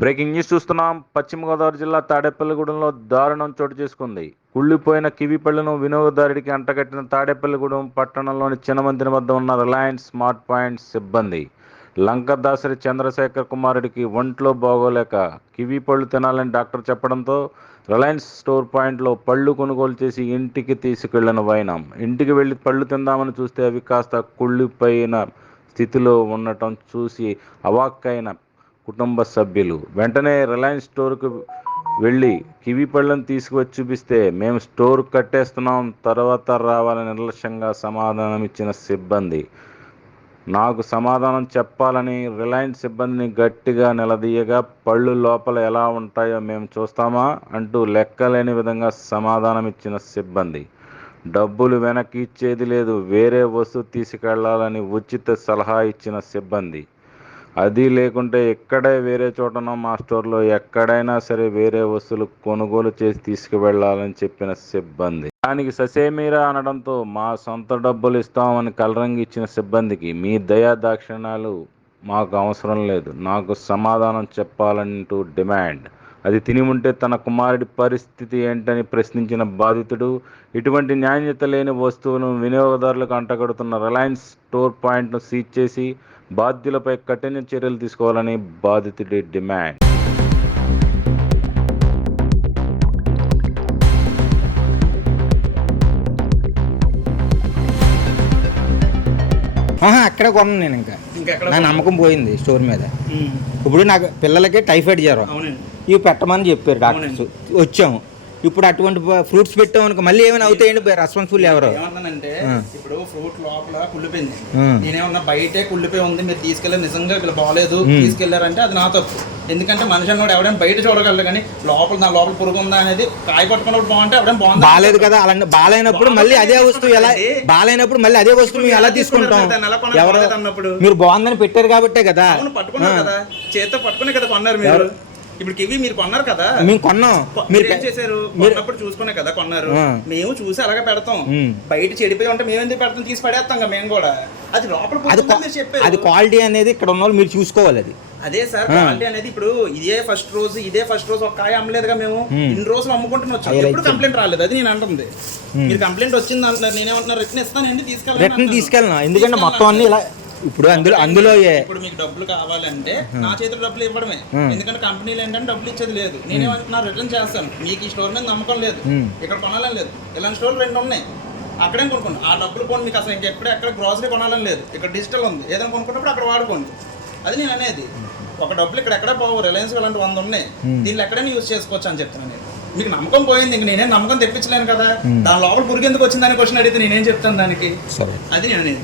Breaking news చూస్తున్నాం. పశ్చిమ గోదావరి జిల్లా తాడేపల్లిగూడెంలో దారుణం చోటు చేసుకుంది. కుళ్ళిపోయిన కివి పళ్లను వినియోగదారుడికి అంటగట్టిన తాడేపల్లిగూడెం పట్టణంలోని చినమందిని వద్ద ఉన్న రిలయన్స్ స్మార్ట్ పాయింట్ సిబ్బంది. లంకదాసరి చంద్రశేఖర్ కుమారుడికి ఒంట్లో బాగోలేక కివి పళ్ళు తినాలని డాక్టర్ చెప్పడంతో రిలయన్స్ స్టోర్ పాయింట్లో పళ్ళు కొనుగోలు చేసి ఇంటికి తీసుకెళ్లిన వైనం. ఇంటికి వెళ్లి పళ్ళు తిందామని చూస్తే అవి కాస్త కుళ్ళిపోయిన స్థితిలో ఉండటం చూసి అవాక్కైన కుటుంబ సభ్యులు వెంటనే రిలయన్స్ స్టోర్కు వెళ్ళి కివి పళ్ళను తీసుకువచ్చి చూపిస్తే మేము స్టోర్ కట్టేస్తున్నాం, తర్వాత రావాలని నిర్లక్ష్యంగా సమాధానం ఇచ్చిన సిబ్బంది. నాకు సమాధానం చెప్పాలని రిలయన్స్ సిబ్బందిని గట్టిగా నిలదీయగా పళ్ళు లోపల ఎలా ఉంటాయో మేము చూస్తామా అంటూ లెక్కలేని విధంగా సమాధానం ఇచ్చిన సిబ్బంది. డబ్బులు వెనక్కి ఇచ్చేది లేదు, వేరే వస్తువు తీసుకెళ్లాలని ఉచిత సలహా ఇచ్చిన సిబ్బంది. అది లేకుంటే ఇక్కడే వేరే చోటనో మా స్టోర్లో ఎక్కడైనా సరే వేరే వస్తువులు కొనుగోలు చేసి తీసుకువెళ్లాలని చెప్పిన సిబ్బంది. దానికి ససేమీరా అనడంతో మా సొంత డబ్బులు ఇస్తామని కలరంగి ఇచ్చిన సిబ్బందికి మీ దయా దాక్షిణ్యాలు మాకు అవసరం లేదు, నాకు సమాధానం చెప్పాలంటూ డిమాండ్. అది తిని ఉంటే తన కుమారుడి పరిస్థితి ఏంటని ప్రశ్నించిన బాధితుడు ఇటువంటి నాణ్యత లేని వస్తువులను వినియోగదారులకు అంటగడుతున్న రిలయన్స్ స్టోర్ పాయింట్ను సీజ్ చేసి బాధ్యులపై కఠిన చర్యలు తీసుకోవాలని బాధితుడి డిమాండ్. అక్కడే కొన్నాను నేను. ఇంకా నా నమ్మకం పోయింది స్టోర్ మీద. ఇప్పుడు నాకు పిల్లలకి టైఫాయిడ్ జ్వరం, ఇవి పెట్టమని చెప్పారు డాక్టర్స్. వచ్చాము, ఇప్పుడు అటువంటి ఫ్రూట్స్ పెట్టామనుకో మళ్ళీ ఏమైనా అవుతాయండి? రెస్పాన్సిబుల్ ఎవరు? ఏమంటానంటే ఇప్పుడు ఫ్రూట్ లోపల కుళ్ళిపోయింది, నేనేమన్నా బయటే కుళ్ళిపోయి ఉంది, మీరు తీసుకెళ్ళారు నిజంగా ఇక్కడ బాగాలేదు తీసుకెళ్లారంటే అది నా తప్పు. ఎందుకంటే మనిషి అన్నోడు ఎవడైనా బయట చూడగలరు, కానీ లోపల నా లోపల పురుగు ఉందా అనేది కాయ పట్టుకున్నప్పుడు బాగుంటే ఎవడైనా బాగుంది. బాగాలేదు కదా, అలా బాగాలేనప్పుడు మళ్ళీ అదే వస్తువు ఎలా బాగాలేనప్పుడు మళ్ళీ అదే వస్తువు మేము ఎలా తీసుకుంటాం? ఎవరు అన్నప్పుడు మీరు బాగుందని పెట్టారు కాబట్టే కదా. పట్టుకున్నారు కదా, చేతితో పట్టుకునే కదా కొన్నారు మీరు. ఇప్పుడు కివి మీరు కొన్నారు కదా, మేము కొన్నాం. మీరు ఏం చేశారు? కొన్నప్పుడు చూసుకునే కదా కొన్నారు. మేము చూసి అలాగే పెడతాం. బయట చెడిపోయి ఉంటే మేము ఎందుకు పెడతాం? తీసి పడేస్తాం మేము కూడా. అది లోపల చెప్పారు. అది క్వాలిటీ అనేది ఇక్కడ ఉన్న వాళ్ళు మీరు చూసుకోవాలి. అది అదే సార్ క్వాలిటీ అనేది. ఇప్పుడు ఇదే ఫస్ట్ రోజు ఒక కాయ అమ్మలేదుగా మేము, ఇన్ని రోజులు అమ్ముకుంటున్నా వచ్చాం, ఎప్పుడు కంప్లైంట్ రాలేదు. అది నేను అంటుంది. మీరు కంప్లైంట్ వచ్చింది అంటున్నారు, నేనేమంటున్నా రిటర్న్ ఇస్తానండి, తీసుకెళ్ళినా. ఎందుకంటే మొత్తం అన్ని ఇలా ఇప్పుడు అందులో ఇప్పుడు మీకు డబ్బులు కావాలంటే నా చేతిలో డబ్బులు ఇవ్వడమే. ఎందుకంటే కంపెనీలు ఏంటంటే డబ్బులు ఇచ్చేది లేదు. నేనేమంటున్నా రిటర్న్ చేస్తాను. మీకు ఈ స్టోర్ మీద నమ్మకం లేదు, ఇక్కడ కొనాలని లేదు. ఇలాంటి స్టోర్లు 2 ఉన్నాయి, అక్కడే కొనుక్కోండి. ఆ డబ్బులు పోండి, మీకు అసలు ఇంకెప్పుడు ఎక్కడ గ్రాసరీ కొనాలని లేదు. ఇక్కడ డిజిటల్ ఉంది, ఏదైనా కొనుక్కున్నప్పుడు అక్కడ వాడుకోండి. అది నేను అనేది. ఒక డబ్బులు ఇక్కడ ఎక్కడ పోవు. రిలయన్స్ అలాంటి 100 ఉన్నాయి, దీన్ని ఎక్కడైనా యూజ్ చేసుకోవచ్చు అని చెప్తున్నాను నేను. మీకు నమ్మకం పోయింది, ఇంక నేనేం నమ్మకం తెప్పించలేను కదా. దాని లోపల పురుగు ఎందుకు వచ్చిందని క్వశ్చన్ అడిగితే నేనేం చెప్తాను దానికి? అది నేను అనేది.